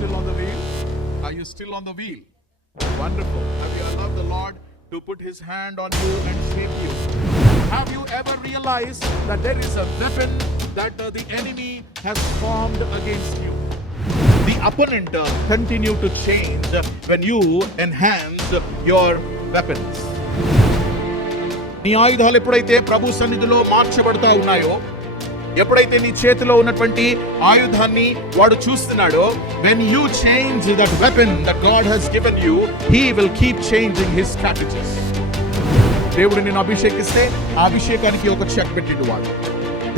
still on the wheel? Are you still on the wheel? Wonderful. Have you allowed the Lord to put his hand on you and shape you? Have you ever realized that there is a weapon that the enemy has formed against you? The opponent continue to change when you enhance your weapons. నీ ఆయుధాలు ఎప్పుడైతే ప్రభు సన్నిధిలో మార్చబడతా ఉన్నాయో, ఎప్పుడైతే నీ చేతిలో ఉన్నటువంటి ఆయుధాన్ని వాడు చూస్తున్నాడో, when you change that weapon that God has given you, he will keep changing his strategies. దేవుడు నిన్ను అభిషేకిస్తే ఆ అభిషేకానికి ఒక చెక్ పెట్టిండు వాడు.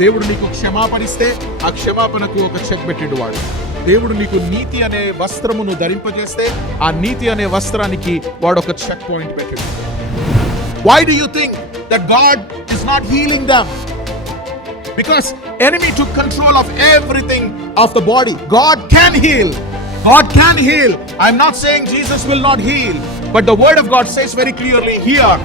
దేవుడు నీకు క్షమాపణ ఇస్తే ఆ క్షమాపణకు ఒక చెక్ పెట్టిండు వాడు. దేవుడు నీకు నీతి అనే వస్త్రమును ధరింపజేస్తే ఆ నీతి అనే వస్త్రానికి వాడు ఒక చెక్ పాయింట్ పెట్టిండు. Why do you think that God is not healing them? Because enemy took control of everything of the body. God can heal. God can heal. I'm not saying Jesus will not heal, but the word of God says very clearly here,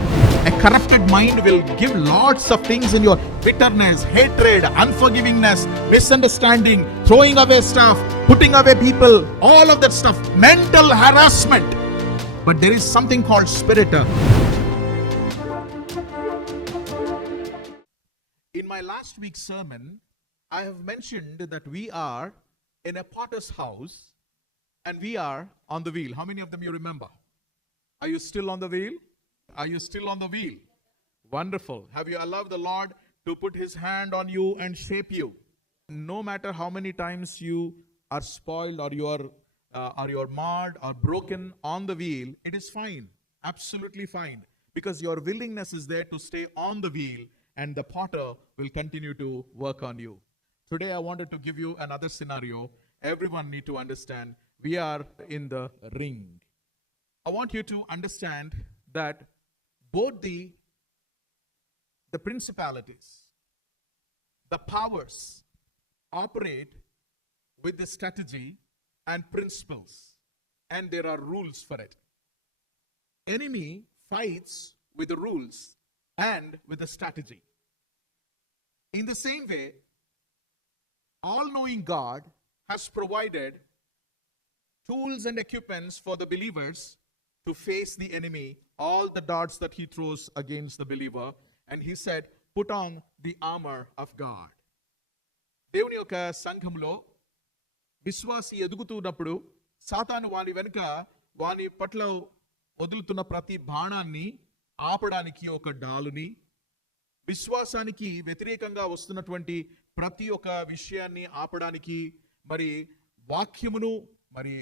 a corrupted mind will give lots of things in your bitterness, hatred, unforgivingness, misunderstanding, throwing away stuff, putting away people, all of that stuff, mental harassment. But there is something called spirit. In my last week's sermon, I have mentioned that we are in a potter's house and we are on the wheel. How many of them you remember? Are you still on the wheel? Are you still on the wheel? Wonderful. Have you allowed the Lord to put his hand on you and shape you? No matter how many times you are spoiled or you're marred or broken on the wheel, it is fine. Absolutely fine. Because your willingness is there to stay on the wheel and the potter will continue to work on you. Today I wanted to give you another scenario. Everyone need to understand we are in the ring. I want you to understand that both the principalities, the powers operate with the strategy and principles, and there are rules for it. Enemy fights with the rules and with the strategy. In the same way, all-knowing God has provided tools and equipments for the believers to face the enemy, all the darts that he throws against the believer. And he said, put on the armor of God. దేవుని యొక్క సంఘంలో విశ్వాసి ఎదుగుతున్నప్పుడు సాతాను వాని వెనుక వాని పట్ల వదులుతున్న ప్రతి బాణాన్ని ఆపడానికి ఒక డాలుని, విశ్వాసానికి వ్యతిరేకంగా వస్తున్నటువంటి ప్రతి ఒక్క విషయాన్ని ఆపడానికి మరి వాక్యమును మరి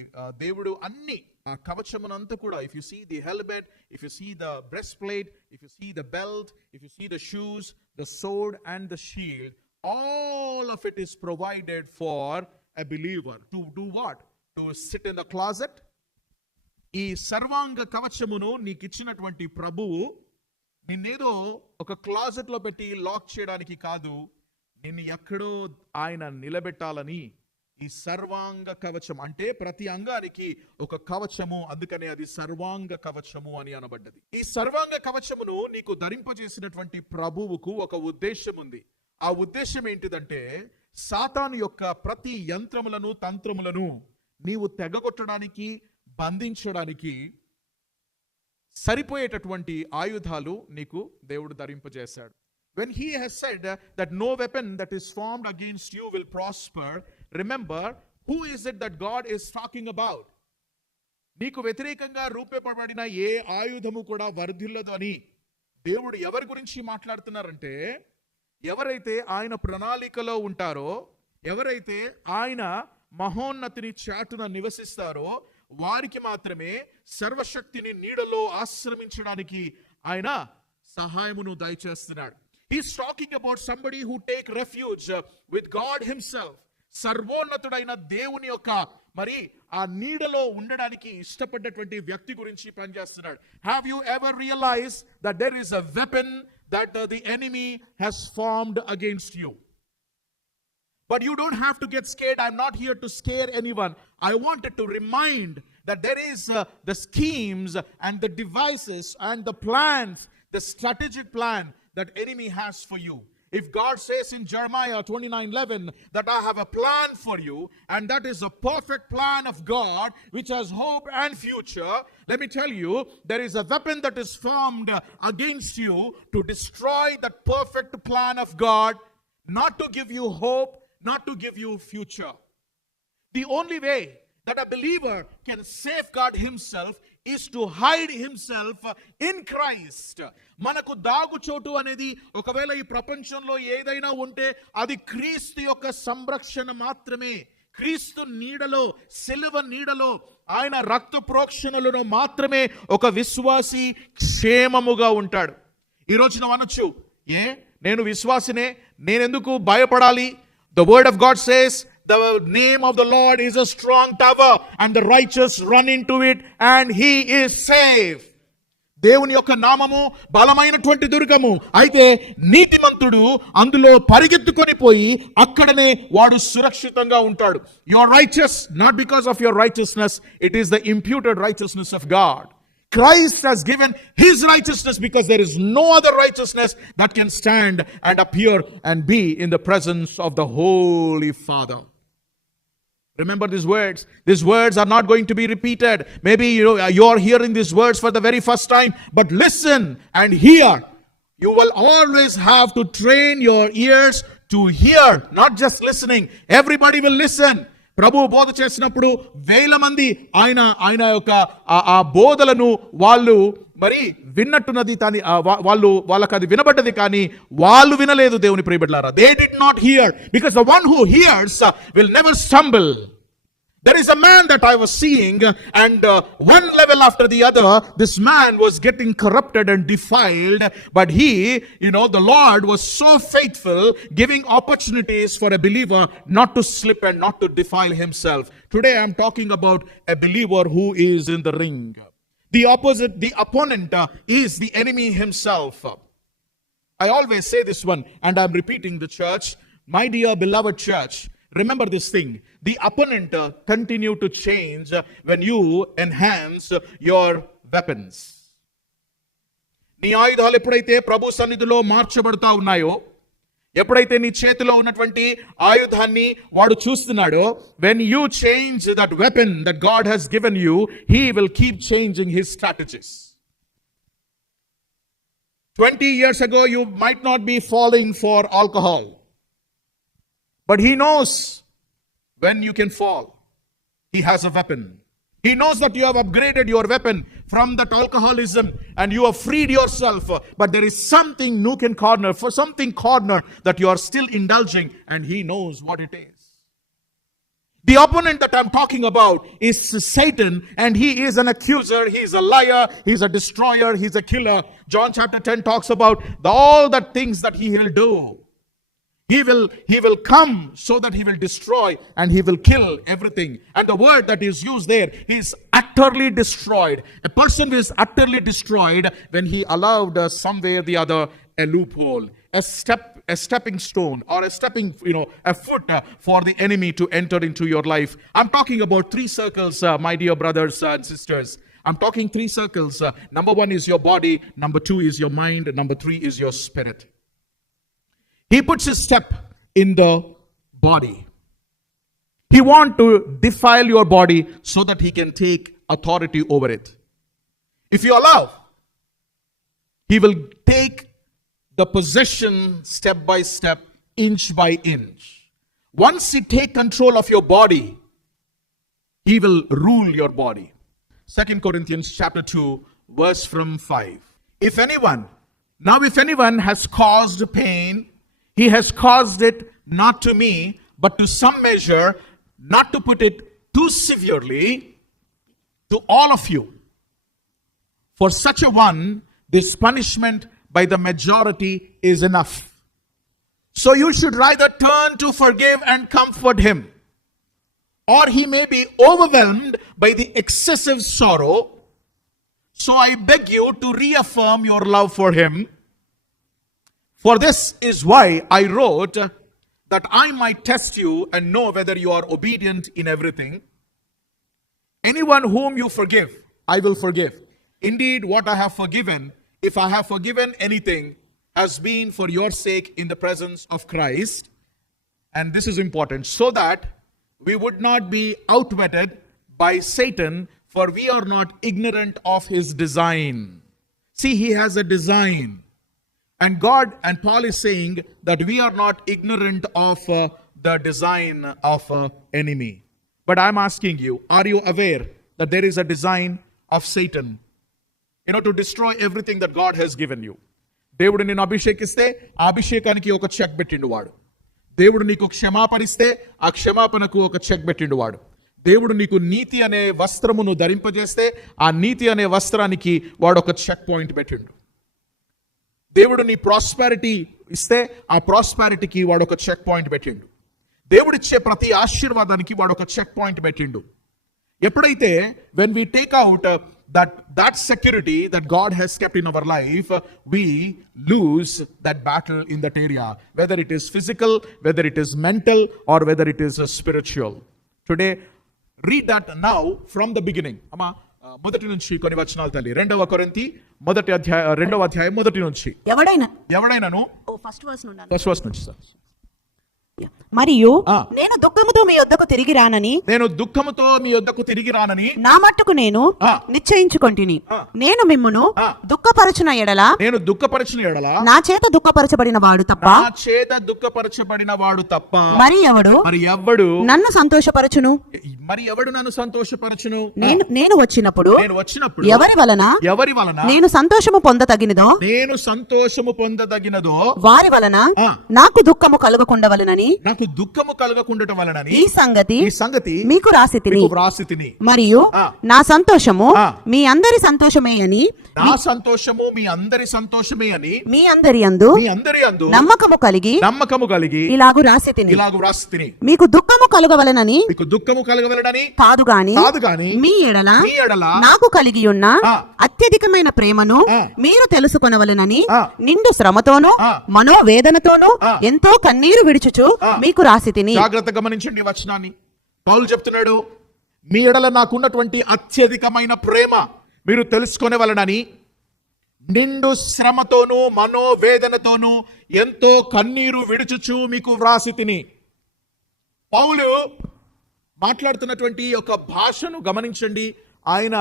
దేవుడు అన్ని ఆ కవచమునంతా కూడా, if you see the helmet, if you see the breastplate, if you see the belt, if you see the shoes, the sword and the shield, all of it is provided for a believer to do what? To sit in the closet. ఈ సర్వాంగ కవచమును నీకు ఇచ్చినటువంటి ప్రభువు నిన్నేదో ఒక closet లో పెట్టి lock చేయడానికి కాదు, నిన్ను ఎక్కడో ఆయన నిలబెట్టాలని ఈ సర్వాంగ కవచం అంటే ప్రతి అంగానికి ఒక కవచము, అందుకనే అది సర్వాంగ కవచము అని అనబడ్డది. ఈ సర్వాంగ కవచమును నీకు ధరింపజేసినటువంటి ప్రభువుకు ఒక ఉద్దేశం ఉంది. ఆ ఉద్దేశం ఏంటిదంటే సాతాను యొక్క ప్రతి యంత్రములను తంత్రములను నీవు తెగగొట్టడానికి, బంధించడానికి సరిపోయేటటువంటి ఆయుధాలు నీకు దేవుడు ధరింపజేశాడు. When he has said that no weapon that is formed against you will prosper, remember, who is it that God is talking about? నీకు వ్యతిరేకంగా రూపొందింపబడిన ఏ ఆయుధము కూడా వర్ధిల్లదు అని దేవుడు ఎవరి గురించి మాట్లాడుతున్నారంటే, ఎవరైతే ఆయన ప్రణాళికలో ఉంటారో, ఎవరైతే ఆయన మహోన్నతిని చాటున నివసిస్తారో వారికి మాత్రమే సర్వశక్తిని నీడలో ఆశ్రమించడానికి ఆయన సహాయమును దయచేస్తున్నాడు. He's talking about somebody who take refuge with God himself. సర్వోన్నతుడైన దేవుని యొక్క మరి ఆ నీడలో ఉండడానికి ఇష్టపడ్డటువంటి వ్యక్తి గురించి పనిచేస్తున్నాడు. Have you ever realized that there is a weapon that the enemy has formed against you? But you don't have to get scared. I'm not here to scare anyone. I wanted to remind that there is the schemes and the devices and the plans, the strategic plan that enemy has for you. If God says in Jeremiah 29:11 that I have a plan for you, and that is a perfect plan of God which has hope and future, let me tell you, there is a weapon that is formed against you to destroy that perfect plan of God, not to give you hope, not to give you future. The only way that a believer can safeguard himself is to hide himself in Christ. మనకు దాగుచోటు అనేది ఒకవేళ ఈ ప్రపంచంలో ఏదైనా ఉంటే అది క్రీస్తు యొక్క సంరక్షణ మాత్రమే. క్రీస్తు నీడలో, సిలువ నీడలో, ఆయన రక్త ప్రోక్షణలను మాత్రమే ఒక విశ్వాసి క్షేమముగా ఉంటాడు. ఈ రోజున అనొచ్చు, నేను విశ్వాసినే, నేనెందుకు భయపడాలి? The word of God says, the name of the Lord is a strong tower, and the righteous run into it, and he is safe. దేవుని యొక్క నామము బలమైనటువంటి దుర్గము. అయితే నీతిమంతుడు అందులో పరిగెత్తుకొని పోయి అక్కడనే వాడు సురక్షితంగా ఉంటాడు. You are righteous not because of your righteousness, it is the imputed righteousness of God. Christ has given his righteousness because there is no other righteousness that can stand and appear and be in the presence of the Holy Father. Remember these words. These words are not going to be repeated. Maybe you're hearing these words for the very first time, but listen and hear. You will always have to train your ears to hear, not just listening. Everybody will listen. ప్రభు బోధ చేసినప్పుడు వేల మంది ఆయన యొక్క ఆ బోధలను వాళ్ళు మరి విన్నట్టున్నది, కానీ వాళ్ళకి అది వినబడ్డది, కానీ వాళ్ళు వినలేదు. దేవుని ప్రియబిడ్డలారా, they did not hear, because the one who hears will never stumble. There is a man that I was seeing, and one level after the other, this man was getting corrupted and defiled. But he, the Lord was so faithful, giving opportunities for a believer not to slip and not to defile himself. Today I am talking about a believer who is in the ring. The opponent is the enemy himself. I always say this one, and I am repeating the church. My dear beloved church, remember this thing. The opponent continue to change when you enhance your weapons. నీ ఆయుధాలు ఎప్పుడైతే ప్రభు సన్నిధిలో మార్చబడతా ఉన్నాయో, ఎప్పుడైతే నీ చేతిలో ఉన్నటువంటి ఆయుధాన్ని వాడు చూస్తున్నాడో, when you change that weapon that God has given you, he will keep changing his strategies. 20 years ago you might not be falling for alcohol, but he knows when you can fall. He has a weapon. He knows that you have upgraded your weapon from that alcoholism and you have freed yourself. But there is something nook and corner, for something corner that you are still indulging, and he knows what it is. The opponent that I'm talking about is Satan, and he is an accuser, he is a liar, he is a destroyer, he is a killer. John chapter 10 talks about all the things that he will do. He will come so that he will destroy and he will kill everything. And the word that is used there is utterly destroyed. A person is utterly destroyed when he allowed somewhere the other a loophole, a stepping stone, or a foot for the enemy to enter into your life. I'm talking about 3 circles, my dear brothers and sisters. I'm talking 3 circles. Number 1 is your body. Number 2 is your mind. Number 3 is your spirit. He puts his step in the body. He wants to defile your body so that he can take authority over it. If you allow, he will take the possession step by step, inch by inch. Once he takes control of your body, he will rule your body. 2 Corinthians chapter 2, verse from 5. If anyone has caused pain, he has caused it not to me, but to some measure, not to put it too severely, to all of you. For such a one, this punishment by the majority is enough. So you should rather turn to forgive and comfort him, or he may be overwhelmed by the excessive sorrow. So I beg you to reaffirm your love for him. For this is why I wrote, that I might test you and know whether you are obedient in everything. Anyone whom you forgive, I will forgive. Indeed, what I have forgiven, if I have forgiven anything, has been for your sake in the presence of Christ. And this is important, so that we would not be outwitted by Satan, for we are not ignorant of his design. See, he has a design. And God and Paul is saying that we are not ignorant of the design of enemy. But I'm asking you, are you aware that there is a design of Satan, to destroy everything that God has given you? దేవుడు నిన్ను అభిషేకిస్తే ఆ అభిషేకానికి ఒక check పెట్టిండు వాడు. దేవుడు నీకు క్షమాపణ ఇస్తే ఆ క్షమాపణకు ఒక చెక్ పెట్టిండు వాడు. దేవుడు నీకు నీతి అనే వస్త్రమును ధరింపజేస్తే ఆ నీతి అనే వస్త్రానికి వాడు ఒక చెక్ పాయింట్ పెట్టిండు. దేవుడు నీ ప్రాస్పారిటీ ఇస్తే ఆ ప్రాస్పారిటీకి వాడు ఒక చెక్ పాయింట్ పెట్టిండు. దేవుడిచ్చే ప్రతి ఆశీర్వాదానికి వాడు ఒక చెక్ పాయింట్ పెట్టిండు. ఎప్పుడైతే when we take out that security that God has kept in our life, we lose that battle in that area, whether it is physical, whether it is mental, or whether it is spiritual. Today, read that now from the beginning. Amma, మొదటి నుంచి కొన్ని వచనాలు తల్లి. 2 కొరింథీ 2వ అధ్యాయం మొదటి నుంచి. ఎవడైనాను first verse నుంచి సార్. మరియు నేను దుఃఖముతో మీ యొద్దకు తిరిగి రానని నా మట్టుకు నేను నిశ్చయించుకొంటిని. నేను మిమ్మును దుఃఖపరచున ఎడల నా చేత దుఃఖపరచబడిన వాడు తప్ప మరి ఎవడు నన్ను సంతోషపరచును? నేను వచ్చినప్పుడు ఎవరి వలన నేను సంతోషము పొందతగినదో వారి వలన నాకు దుఃఖము కలుగకుండవలెనని ఈ సంగతి మీకు రాసితిని. మరియు నా సంతోషము మీ అందరి సంతోషమే అని మీ అందరి యందు నమ్మకము కలిగి ఇలాగు రాసితిని. మీకు దుఃఖము కలుగవలెనని కాదు గాని మీ ఎడల నాకు కలిగి ఉన్న అత్యధికమైన ప్రేమను మీరు తెలుసుకొనవలెనని నిండు శ్రమతోనూ మనోవేదనతోనూ ఎంతో కన్నీరు విడుచుచు మీకు రాసితిని. జాగ్రత్తగా గమనించండి వచనాన్ని. పౌలు చెప్తున్నాడు, మీ ఎడల నాకున్నటువంటి అత్యధికమైన ప్రేమ మీరు తెలుసుకొనవలెనని నిండు శ్రమతోనూ మనోవేదనతోనూ ఎంతో కన్నీరు విడుచుచు మీకు వ్రాసితిని. పౌలు మాట్లాడుతున్నటువంటి ఒక భాషను గమనించండి. ఆయన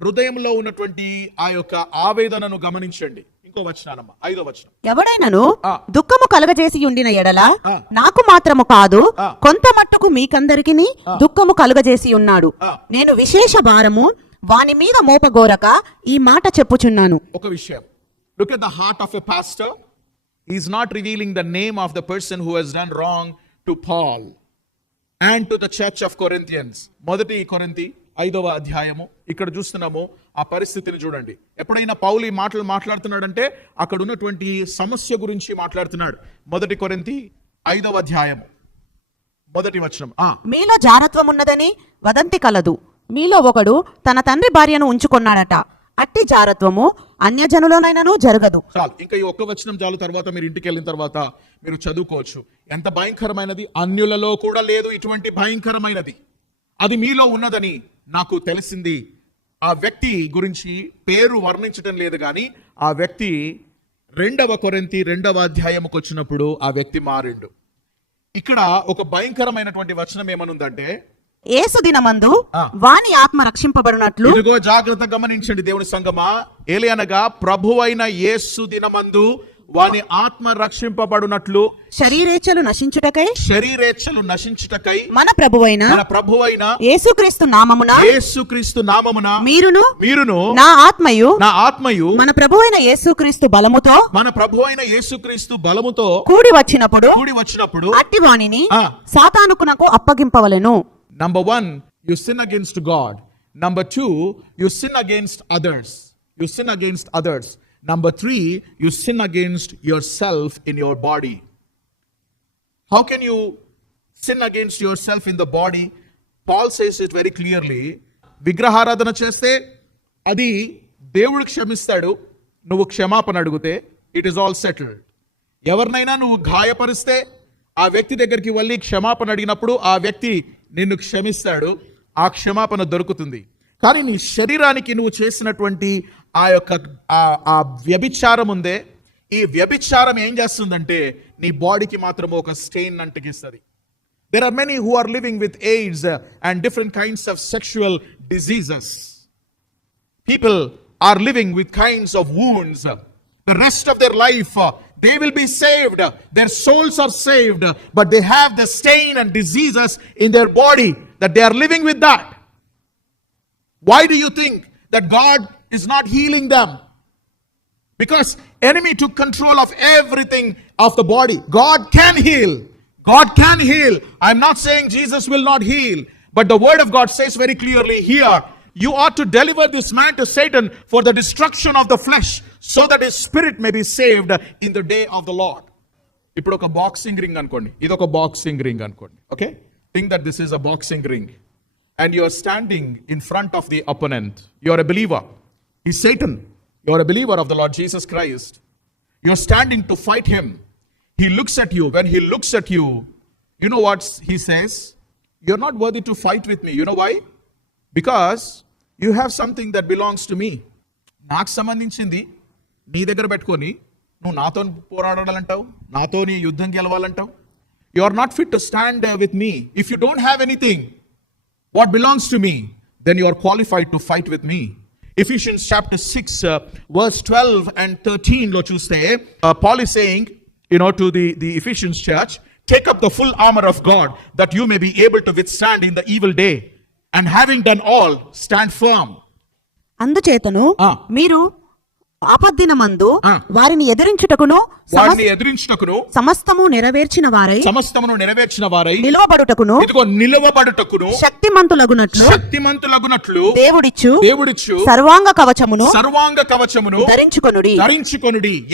హృదయంలో ఉన్నటువంటి ఆ యొక్క ఆవేదనను గమనించండి. ఇంకో వచనానమ్మా, 5వ వచనం. ఎవడైనను దుఃఖము కలుగజేసి ఉండిన ఎడల నాకు మాత్రము కాదు కొంత మట్టుకు మీకందరికి దుఃఖము కలుగజేసి ఉన్నాడు. నేను విశేష భారము వాని మీద మోపగోరక ఈ మాట చెప్పుచున్నాను. ఒక విషయం, look at the heart of a pastor. He is not revealing the name of the person who has done wrong to Paul and to the church of Corinthians. మొదటి కొరింథీ 5వ అధ్యాయము ఇక్కడ చూస్తున్నాము. ఆ పరిస్థితిని చూడండి. ఎప్పుడైనా పౌలు ఈ మాటలు మాట్లాడుతున్నాడంటే అక్కడ ఉన్నటువంటి సమస్య గురించి మాట్లాడుతున్నాడు. మొదటి కొరింథీ 5వ అధ్యాయము మొదటి వచనం. మీలో జారత్వం ఉన్నదని వదంతి కలదు. మీలో ఒకడు తన తండ్రి భార్యను ఉంచుకున్నాడట. అట్టి జారత్వము అన్యజనులనైనను జరగదు. చాలు, ఇంకా ఈ ఒక్క వచనం చాలు. తర్వాత మీరు ఇంటికి వెళ్ళిన తర్వాత మీరు చదువుకోవచ్చు. ఎంత భయంకరమైనది. అన్యులలో కూడా లేదు ఇటువంటి భయంకరమైనది. అది మీలో ఉన్నదని నాకు తెలిసింది. ఆ వ్యక్తి గురించి పేరు వర్ణించడం లేదు కానీ ఆ వ్యక్తి 2వ కొరింథీ 2వ అధ్యాయముకు వచ్చినప్పుడు ఆ వ్యక్తి మారిండు. ఇక్కడ ఒక భయంకరమైనటువంటి వచనం ఏమనుందంటే, యేసు దినమందు వాని ఆత్మ రక్షింపబడినట్లు. ఇదిగో జాగ్రత్త గమనించండి దేవుని సంగమా. ఏలయనగా ప్రభువైన యేసు దినమందు వాని ఆత్మ రక్షింపబడునట్లు శరీరేచ్ఛలు నశించుటకై మన ప్రభువైన యేసుక్రీస్తు నామమున మీరును నా ఆత్మయు మన ప్రభువైన యేసుక్రీస్తు బలముతో కూడి వచ్చినప్పుడు అట్టి వానిని సాతానుకునకు అప్పగింపవలెను. Number 1, you sin against God. Number 2, you sin against others. Number 3, you sin against yourself in your body. How can you sin against yourself in the body? Paul says it very clearly. విగ్రహారాధన చేస్తే అది దేవుడు క్షమిస్తాడు. నువ్వు క్షమాపణ అడిగితే it is all settled. ఎవరినైనా నువ్వు గాయపరిస్తే ఆ వ్యక్తి దగ్గరికి వెళ్ళి క్షమాపణ అడిగినప్పుడు ఆ వ్యక్తి నిన్ను క్షమిస్తాడు, ఆ క్షమాపణ దొరుకుతుంది. కానీ నీ శరీరానికి నువ్వు చేసినటువంటి ఆ యొక్క ఆ వ్యభిచారం ఉందే, ఈ వ్యభిచారం ఏం చేస్తుందంటే నీ బాడీకి మాత్రం ఒక strain అంటికిస్తుంది. There are many who are living with AIDS and different kinds of sexual diseases. People are living with kinds of wounds. The rest of their life, they will be saved. Their souls are saved, but they have the stain and diseases in their body that they are living with that. Why do you think that God is not healing them? Because enemy took control of everything of the body. God can heal. God can heal. I'm not saying Jesus will not heal, but the word of God says very clearly here, you ought to deliver this man to Satan for the destruction of the flesh, so that his spirit may be saved in the day of the Lord. ఇప్పుడు ఒక boxing ring అనుకోండి, ఇది ఒక boxing ring అనుకోండి. Okay, think that this is a boxing ring and you are standing in front of the opponent. You are a believer. He's Satan. You are a believer of the Lord Jesus Christ. You are standing to fight him. He looks at you. When he looks at you, you know what he says? You're not worthy to fight with me. You know why? Because you have something that belongs to me. నాకు సంబంధించింది నీ దగ్గర పెట్టుకొని నువ్వు నాతో పోరాడాలంటావు, నాతో నీ యుద్ధం గెలవాలంటావు. You are not fit to stand with me. If you don't have anything what belongs to me, then you are qualified to fight with me. Ephesians chapter 6 verse 12 and 13 lo chuste, Paul is saying, to the Ephesians church, take up the full armor of God that you may be able to withstand in the evil day, and having done all, stand firm. అందుచేతను మీరు ఆపద్దినమందు వారిని ఎదిరించుటకును సమస్తము నెరవేర్చిన వారై నిలవబడుటకును శక్తిమంతులగునట్లు దేవుడిచ్చు సర్వాంగ కవచమును ధరించుకొనుడి.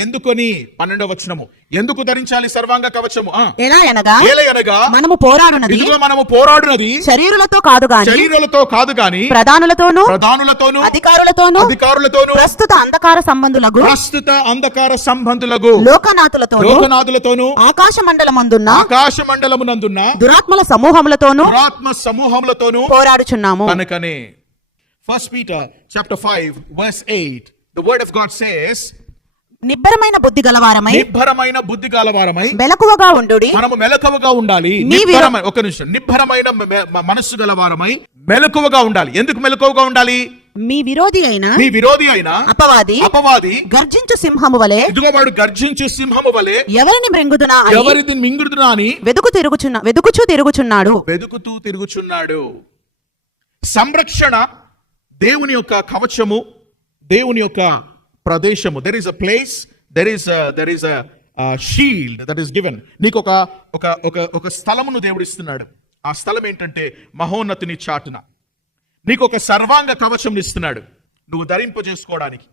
ఎందుకని 12వ వచనము, ఎందుకు ధరించాలి సర్వాంగ కవచము? ఎలాగనగా మనము పోరాడునది శరీరులతో కాదు గాని ప్రధానులతోను అధికారులతోను ప్రస్తుత అంధకార సంబంధులకు లోకనాథులతోను ఆకాశ మండలమునందున్న దురాత్మ సమూహములతోను పోరాడుచున్నాము. కనుకనే 1 Peter chapter 5 verse 8, the word of God says, నిబ్బరమైన బుద్ధి గలవారమై మెలకువగా ఉండుడి. మనము మెలకువగా ఉండాలి. ఒక నిమిషం, నిబ్బరమైన మనస్సు గలవారమై మెలకువగా ఉండాలి. ఎందుకు మెలకువగా ఉండాలి? మీ విరోధి అయిన అపవాది గర్జించు సింహము వలె, ఇదిగో వాడు గర్జించు సింహము వలె ఎవరిని మింగుదునా అని వెదుకుతూ తిరుగుచున్నాడు. సంరక్షణ, దేవుని యొక్క కవచము, దేవుని యొక్క ప్రదేశము. There is a place, there is a shield that is given. నీకు ఒక స్థలమును దేవుడు ఇస్తున్నాడు. ఆ స్థలం ఏంటంటే మహోన్నతుని చాటున. నీకు ఒక సర్వాంగ కవచం ఇస్తున్నాడు నువ్వు ధరింప చేసుకోవడానికి.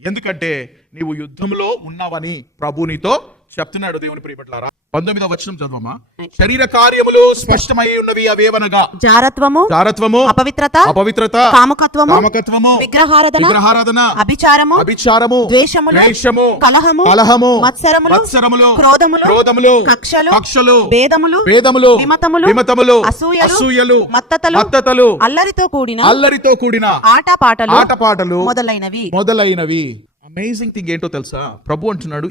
ఎందుకంటే నీవు యుద్ధంలో ఉన్నావని ప్రభు నీతో చెప్తున్నాడు. దేవుని ప్రియపట్లారా, 19వ వచనం చదవమా. శరీర కార్యములు స్పష్టమై ఉన్నవి, అవేవనగా జారత్వము, అపవిత్రత, కామకత్వము, విగ్రహారాధన, అభిచారము, ద్వేషము, కలహము, మత్సరములు, క్రోధములు, కక్షలు, భేదములు, విమతములు, అసూయలు, మత్తతలు, అల్లరితో కూడిన ఆటపాటలు మొదలైనవి. అమేజింగ్ థింగ్ ఏంటో తెలుసా? ప్రభు అంటున్నాడు,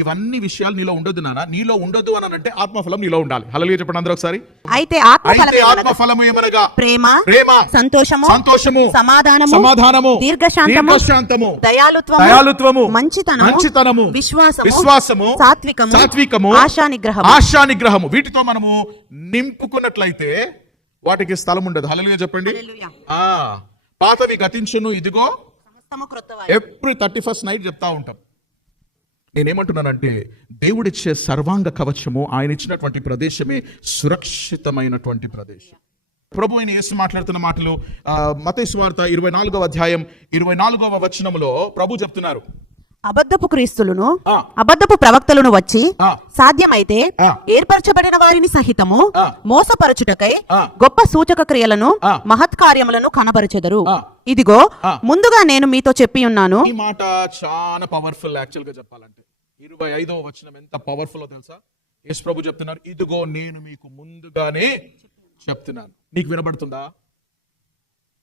ఇవన్నీ విషయాలు నీలో ఉండొద్దు నాన్న. నీలో ఉండొద్దు అని అంటే ఆత్మఫలం నీలో ఉండాలి. హల్లెలూయా చెప్పండి అందరూ ఒకసారి. అయితే ఆత్మఫలము ఏమనగా ప్రేమ, సంతోషము, సమాధానము, దీర్ఘశాంతము, దయాలుత్వము, మంచితనము, విశ్వాసము, సాత్వికము, ఆశానిగ్రహము. వీటితో మనము నింపుకున్నట్లయితే వాటికి స్థలం ఉండదు. హల్లెలూయా చెప్పండి. పాతవి గతించును, ఇదిగో ఎవ్రీ 31st నైట్ చెప్తా ఉంటాం. నేనేమంటున్నానంటే దేవుడిచ్చే సర్వాంగ కవచము, ఆయన ఇచ్చినటువంటి ప్రదేశమే సురక్షితమైనటువంటి ప్రదేశం. ప్రభు అయిన యేసు మాట్లాడుతున్న మాటలు మత్తయి సువార్త 24వ అధ్యాయం 24వ వచనములో ప్రభు చెప్తున్నారు, అబద్ధపు క్రీస్తులను, అబద్ధపు ప్రవక్తలను వచ్చి సాధ్యమైతే ఏర్పరచబడిన వారిని సహితము మోసపరచుటకై గొప్ప సూచక క్రియలను, మహత్కార్యములను కనబరచెదరు. ఇదిగో ముందుగా నేను మీతో చెప్పి ఉన్నాను. ఈ మాట చాలా పవర్ఫుల్. యాక్చువల్ గా చెప్పాలంటే 25వ వచనం ఎంత పవర్ఫుల్ తెలుసా? యేసు ప్రభు చెప్తున్నారు, ఇదిగో నేను మీకు ముందుగానే చెప్తున్నాను. నీకు వినబడుతుందా?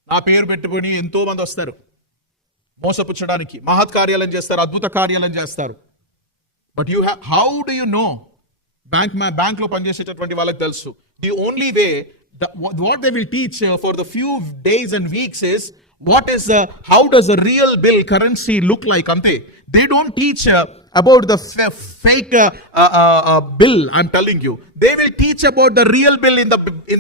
నా పేరు పెట్టుకొని ఎంతో మంది వస్తారు. మోసపుచ్చడానికి. మహత్ కార్యాలను చేస్తారు, అద్భుత కార్యాలను చేస్తారు. But how do you know? Bank లో పనిచేసేటటువంటి వాళ్ళకి తెలుసు. The only way what they will teach for the few days and weeks is how does a real bill currency look like ante. They don't teach about the fake bill. I'm telling you, they will teach about the real bill in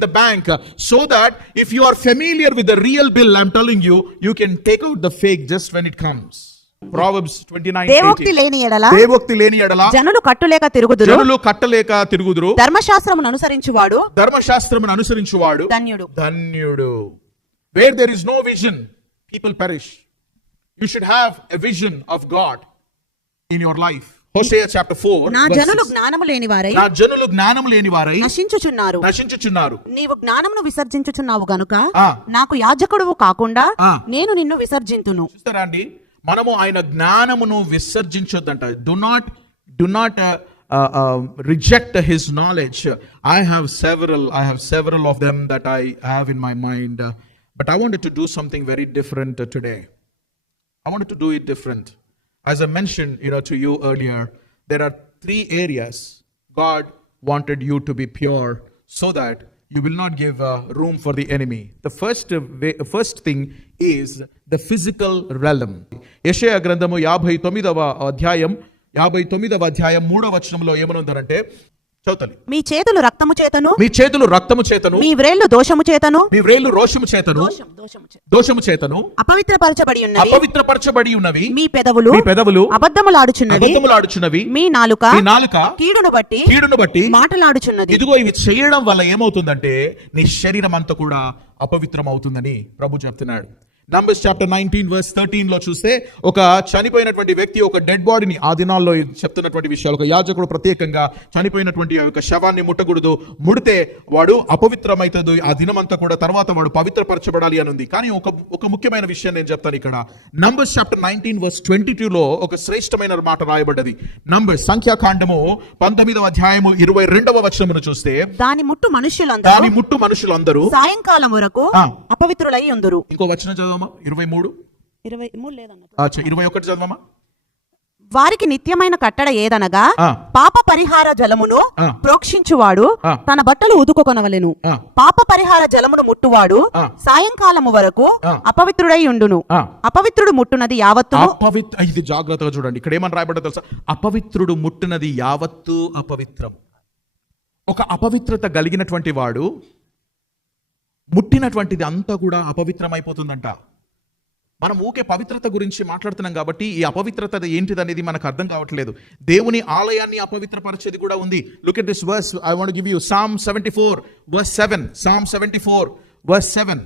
the bank, so that if you are familiar with the real bill, I'm telling you, you can take out the fake just when it comes. Proverbs 29:18. దేవోక్తి లేని ఎడల దేవోక్తి లేని ఎడల జనులు కట్టులేక తిరుగుదురు, జనులు కట్టలేక తిరుగుదురు. ధర్మశాస్త్రమును అనుసరించువాడు ధన్యుడు. Where there is no vision, people perish. You should have a vision of God in your life. Hosea chapter 4. నా జనులు జ్ఞానము లేని వారై నశించుచున్నారు. నీవు జ్ఞానమును విసర్జించుచున్నావు గనుక నాకు యాజకుడువు కాకుండా నేను నిన్ను విసర్జింతును. చూస్తారా అండి, మనము ఆయన జ్ఞానమును విసర్జించొద్దంట. Do not reject his knowledge. I have several of them that I have in my mind, but I wanted to do something very different today. I wanted to do it different. As I mentioned, to you earlier, there are 3 areas God wanted you to be pure, so that you will not give room for the enemy. The first thing is the physical realm. యెషయా గ్రంథము 59వ అధ్యాయం 3వ వచనంలో ఏమనుందంటే, చదువుతాను. మీ చేతులు రక్తము చేతను మీ వ్రేళ్లు దోషము చేతను అపవిత్రపరచబడి ఉన్నవి. మీ పెదవులు అబద్ధములాడుచున్నవి. మీ నాలుక కీడును బట్టి మాటలాడుచున్నది. ఇదిగో ఇవి చేయడం వల్ల ఏమవుతుందంటే నీ శరీరం అంతా కూడా అపవిత్రం అవుతుందని ప్రభు చెప్తున్నాడు. నంబర్స్ చాప్టర్ 19 verse 13 లో చూస్తే, ఒక చనిపోయినటువంటి వ్యక్తి ఒక డెడ్ బాడీని, ఆ దినాల్లో చెప్తున్నటువంటి విషయాలు, ఒక యాజకుడు ప్రత్యేకంగా చనిపోయినటువంటి యొక్క శవాన్ని ముట్టకూడదు. ముడితే వాడు అపవిత్రమైతుంది ఆ దినమంతా కూడా. తర్వాత వాడు పవిత్రపరచబడాలి అని ఉంది. కానీ ఒక ముఖ్యమైన విషయం నేను చెప్తాను ఇక్కడ. నంబర్స్ చాప్టర్ 19 verse 22 లో ఒక శ్రేష్టమైన మాట రాయబడ్డది. నంబర్స్ సంఖ్యాకాండము 19వ అధ్యాయము 22వ వచనమును చూస్తే, దాని ముట్టు మనుషులందరూ సాయంకాలం వరకు అపవిత్రులై ఉందురు. ఇంకో వచనం చదవమా, 23 21 చదవమా. వారికి నిత్యమైన కట్టడ ఏదనగా పాప పరిహార జలమును ప్రోక్షించువాడు తన బట్టలు ఉదుకొనవలెను. పాప పరిహార జలమును ముట్టువాడు సాయంకాలము వరకు అపవిత్రుడై ఉండును. అపవిత్రుడు ముట్టునది యావత్తు ఇది జాగ్రత్తగా చూడండి. ఇక్కడ ఏమని రాయబడ్డదో తెలుసా? అపవిత్రుడు ముట్టునది యావత్తు అపవిత్రం. ఒక అపవిత్రత కలిగినటువంటి వాడు ముట్టినటువంటిది అంతా కూడా అపవిత్రమైపోతుందంట. మనం ఊకే పవిత్రత గురించి మాట్లాడుతున్నాం కాబట్టి ఈ అపవిత్రత ఏంటిది అనేది మనకు అర్థం కావట్లేదు. దేవుని ఆలయాన్ని అపవిత్రపరిచేది కూడా ఉంది. Look at this verse. I want to give you Psalm 74 verse 7. Psalm 74 verse 7.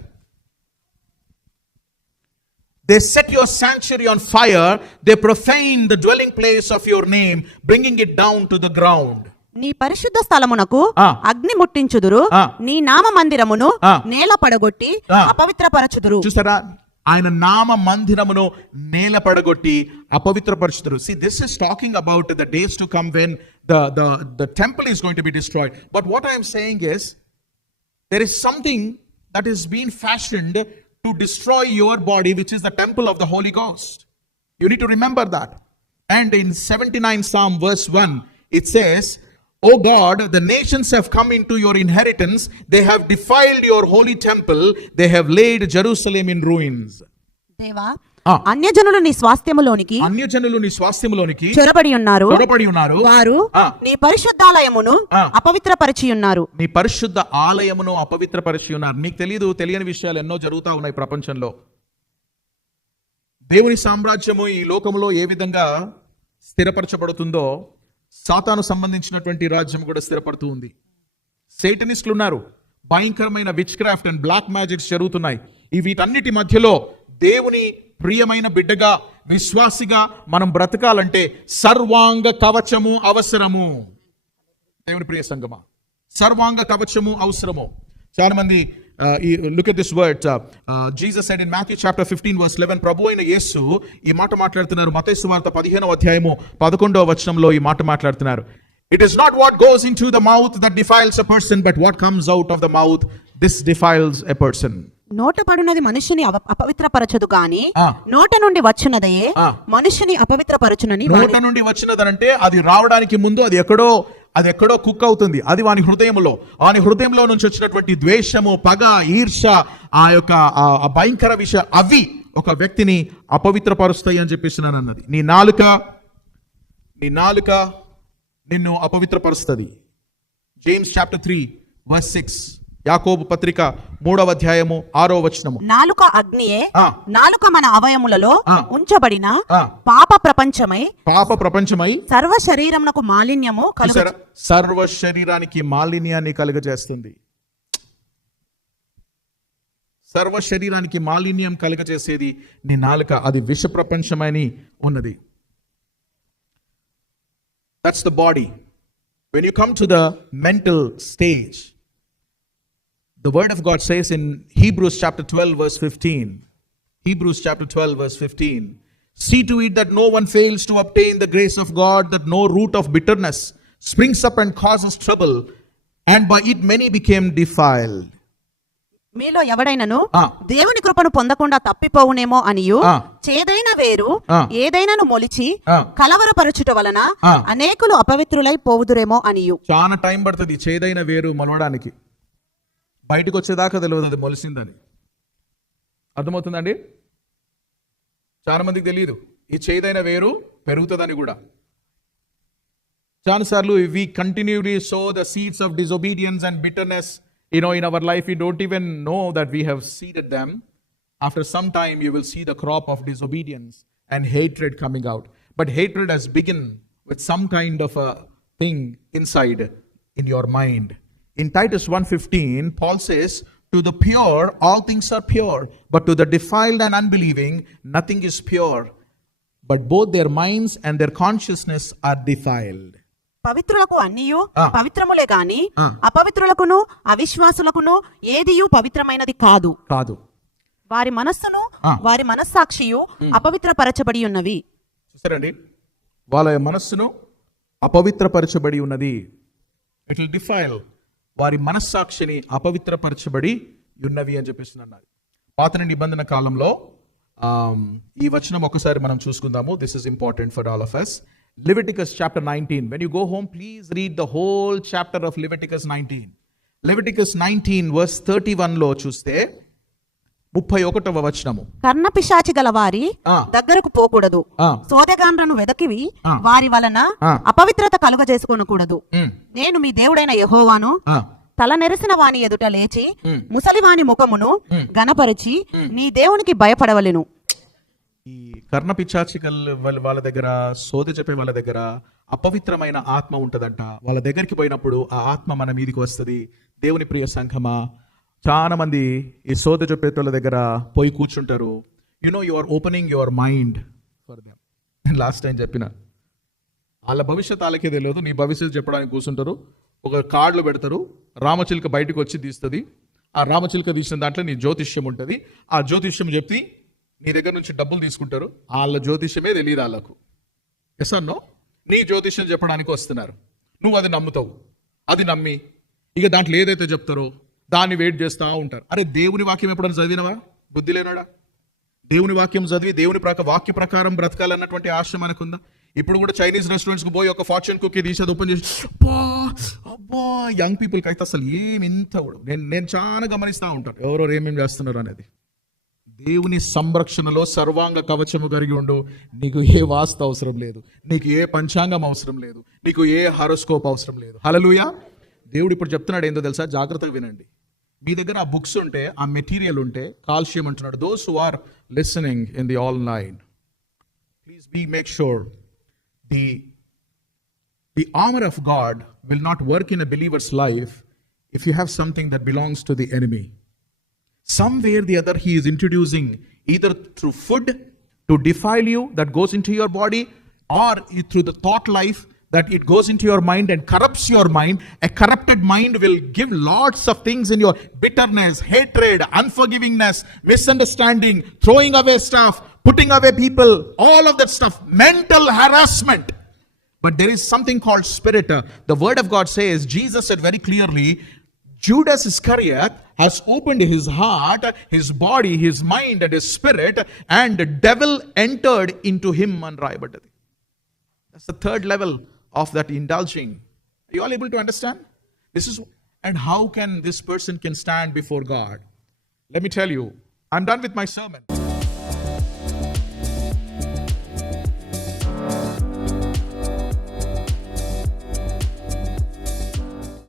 They set your sanctuary on fire, they profane the dwelling place of your name, bringing it down to the ground. నీ పరిశుద్ధ స్థలమునకు అగ్ని ముట్టించుదురు, నీ నామ మందిరమును నేల పడగొట్టి అపవిత్రపరచుదురు. చూసారా, ఆయన నామ మందిరమును నేల పడగొట్టి అపవిత్రపరచుదురు. See, this is talking about the days to come when the temple is going to be destroyed. But what I am saying is, there is something that is being fashioned to destroy your body, which is the temple of the Holy Ghost. You need to remember that. And in 79 Psalm verse 1, it says, O God, the nations have come into your inheritance. They have defiled your holy temple. They have laid Jerusalem in ruins. దేవా, అన్యజనులు నీ స్వాస్థ్యములోనికి చొరబడి ఉన్నారు. వారు నీ పరిశుద్ధాలయమును అపవిత్రపరిచి ఉన్నారు. నీ పరిశుద్ధ ఆలయమును అపవిత్రపరిచి ఉన్నారు. నీకు తెలియని విషయాలు ఎన్నో జరుగుతా ఉన్నాయి ప్రపంచంలో. దేవుని సామ్రాజ్యము ఈ లోకములో ఏ విధంగా స్థిరపరచబడుతుందో, సాతాను సంబంధించినటువంటి రాజ్యం కూడా స్థిరపడుతూ ఉంది. సేటనిస్టులు ఉన్నారు. భయంకరమైన witchcraft and black magics జరుగుతున్నాయి. వీటన్నిటి మధ్యలో దేవుని ప్రియమైన బిడ్డగా, విశ్వాసిగా మనం బ్రతకాలంటే సర్వాంగ కవచము అవసరము. దేవుని ప్రియ సంగమా, సర్వాంగ కవచము అవసరము. చాలా మంది look at this word. Jesus said in Matthew chapter 15 verse 11, ప్రభు అయిన యేసు ఈ మాట మాట్లాడుతున్నారు. మత్తయి సువార్త 15వ అధ్యాయము 11వ వచనంలో ఈ మాట మాట్లాడుతున్నారు. It is not what goes into the mouth that defiles a person, but what comes out of the mouth, this defiles a person. నోట పడునది మనుషుని అపవిత్రపరచదు గాని ఆ. నోట నుండి వచ్చున్నదయే ఆ. మనుషుని అపవిత్రపరచునని నోట నుండి వచ్చినదనంటే అది రావడానికి ముందు అది ఎక్కడో కుక్ అవుతుంది. అది వాని హృదయంలో నుంచి వచ్చినటువంటి ద్వేషము, పగ, ఈర్ష, ఆ యొక్క ఆ భయంకర విషయం, అవి ఒక వ్యక్తిని అపవిత్రపరుస్తాయి అని చెప్పేసినాను అన్నది. నీ నాలుక నిన్ను అపవిత్రపరుస్తుంది. జేమ్స్ చాప్టర్ 3 verse 6, యాకోబు పత్రిక 3వ అధ్యాయము 6వ వచనము. నాలుక అగ్నియే, ఆ. నాలుక మన అవయములలో ఆ. ఉంచబడిన ఆ. పాప ప్రపంచమై సర్వ శరీరమునకు మాలిన్యము కలుగు. సర్వ శరీరానికి మాలిన్యాన్ని కలుగజేస్తుంది. సర్వ శరీరానికి మాలిన్యం కలుగజేసేది నీ నాలుక. అది విష ప్రపంచమని ఉన్నది. That's the body. When you come to the mental stage, the word of God says in Hebrews chapter 12 verse 15, see to it that no one fails to obtain the grace of God, that no root of bitterness springs up and causes trouble, and by it many became defiled. మీలో ఎవడైనను ఆ. దేవుని కృపను పొందకుండా తప్పిపోవునేమో అనియు ఆ. చేదైన వేరు ఆ. ఏదైనను మొలిచి ఆ. కలవరపరచుట వలన ఆ. అనేకులు అపవిత్రులై పోవుదురేమో అనియు. చాలా టైం పడుతుంది చేదైన వేరు మొలవడానికి. బయటకు వచ్చేదాకా తెలియదు అది మొలిసిందని. అర్థమవుతుందండి? చాలా మందికి తెలియదు ఈ చేదైన వేరు పెరుగుతుందని కూడా. చాలాసార్లు we continually sow the seeds of disobedience and bitterness, in our life. We don't even know that we have seeded them. After some time you will see the crop of disobedience and hatred coming out. But hatred has begun with some kind of a thing inside in your mind. In Titus 1:15, Paul says, to the pure all things are pure, but to the defiled and unbelieving nothing is pure, but both their minds and their consciousness are defiled. పవిత్రులకు అన్నియు ఆ. పవిత్రములే గాని ఆ. అపవిత్రులకును అవిశ్వాసులకును ఏదియు పవిత్రమైనది కాదు. వారి మనస్సును ఆ. వారి మనస్సాక్షియు అపవిత్రపరచబడి ఉన్నవి. చూసారండి, వాళ్ళ మనస్సును అపవిత్రపరచబడి ఉన్నది. It will defile. వారి మనస్సాక్షిని అపవిత్రపరచబడి ఉన్నవి అని చెప్పేసి అన్నారు. పాత నిబంధన కాలంలో ఈ వచనం ఒకసారి మనం చూసుకుందాము. This is important for all of us. Leviticus chapter 19. When you go home, please read the whole chapter of Leviticus 19. Leviticus 19 verse 31 లో చూస్తే 31వ వచనము. కర్ణపిశాచి గల వారి ఆ. దగ్గరకు పోకూడదు, ఆ. సోదెగాండ్రను వెదకివి ఆ. వారి వలన ఆ. అపవిత్రత కలుగజేసుకోనకూడదు. మ్. నేను మీ దేవుడైన యెహోవాను. ఆ. తల నెరిసిన వాని ఎదుట లేచి మ్. ముసలివాని ముఖమును గనపరిచి నీ దేవునికి భయపడవలెను. ఈ కర్ణపిశాచికల్ వాళ్ళ దగ్గర, సోదె చెప్పే వాళ్ళ దగ్గర అపవిత్రమైన ఆత్మ ఉంటదంట. వాళ్ళ దగ్గరికి పోయినప్పుడు ఆ ఆత్మ మన మీదికి వస్తుంది. దేవుని ప్రియ సంఘమా, చాలా మంది ఈ సోదె చెప్పేటోళ్ళ దగ్గర పోయి కూర్చుంటారు. You are opening your mind for them. నేను లాస్ట్ టైం చెప్పిన, వాళ్ళ భవిష్యత్ వాళ్ళకే తెలియదు, నీ భవిష్యత్తు చెప్పడానికి కూర్చుంటారు. ఒక కార్డులు పెడతారు, రామచిలుక బయటకు వచ్చి తీస్తుంది. ఆ రామచిలుక తీసిన దాంట్లో నీ జ్యోతిష్యం ఉంటుంది. ఆ జ్యోతిష్యం చెప్పి నీ దగ్గర నుంచి డబ్బులు తీసుకుంటారు. వాళ్ళ జ్యోతిష్యమే తెలియదు వాళ్ళకు. Yes or no? నీ జ్యోతిష్యం చెప్పడానికి వస్తున్నారు, నువ్వు అది నమ్ముతావు. అది నమ్మి ఇక దాంట్లో ఏదైతే చెప్తారో దాన్ని వెయిట్ చేస్తూ ఉంటారు. అరే, దేవుని వాక్యం ఎప్పుడైనా చదివినవా? బుద్ధి లేనాడా? దేవుని వాక్యం చదివి దేవుని వాక్య ప్రకారం బ్రతకాలన్నటువంటి ఆశ మనకుందా? ఇప్పుడు కూడా చైనీస్ రెస్టారెంట్స్కి పోయి ఒక ఫార్చ్యూన్ కుకీ తీసి అది ఓపెన్ చేసి అబ్బా యంగ్ పీపుల్కి అయితే అసలు ఏమి ఇంత కూడా నేను చాలా గమనిస్తూ ఉంటాను ఎవరెవరు ఏమేమి చేస్తున్నారు అనేది. దేవుని సంరక్షణలో సర్వాంగ కవచము కలిగి ఉండు. నీకు ఏ వాస్తు అవసరం లేదు, నీకు ఏ పంచాంగం అవసరం లేదు, నీకు ఏ హారోస్కోప్ అవసరం లేదు. హల్లెలూయా. దేవుడు ఇప్పుడు చెప్తున్నాడు ఏందో తెలుసా? జాగ్రత్తగా వినండి. మీ దగ్గర ఆ బుక్స్ ఉంటే, ఆ మెటీరియల్ ఉంటే, కాల్షియం అంటున్నాడు. Those who are listening in the online, please make sure the armor of God will not work in a believer's life if you have something that belongs to the enemy. Somewhere or the other he is introducing, either through food to defile you, that goes into your body, or through the thought life that it goes into your mind and corrupts your mind. A corrupted mind will give lots of things in your bitterness, hatred, unforgivingness, misunderstanding, throwing away stuff, putting away people, all of that stuff, mental harassment. But there is something called spirit. The word of God says, Jesus said very clearly, Judas Iscariot has opened his heart, his body, his mind, and his spirit, and the devil entered into him and రాయబడ్డది. That's the third level of that indulging. Are you all able to understand? This is, and how can this person can stand before God? Let me tell you, I'm done with my sermon.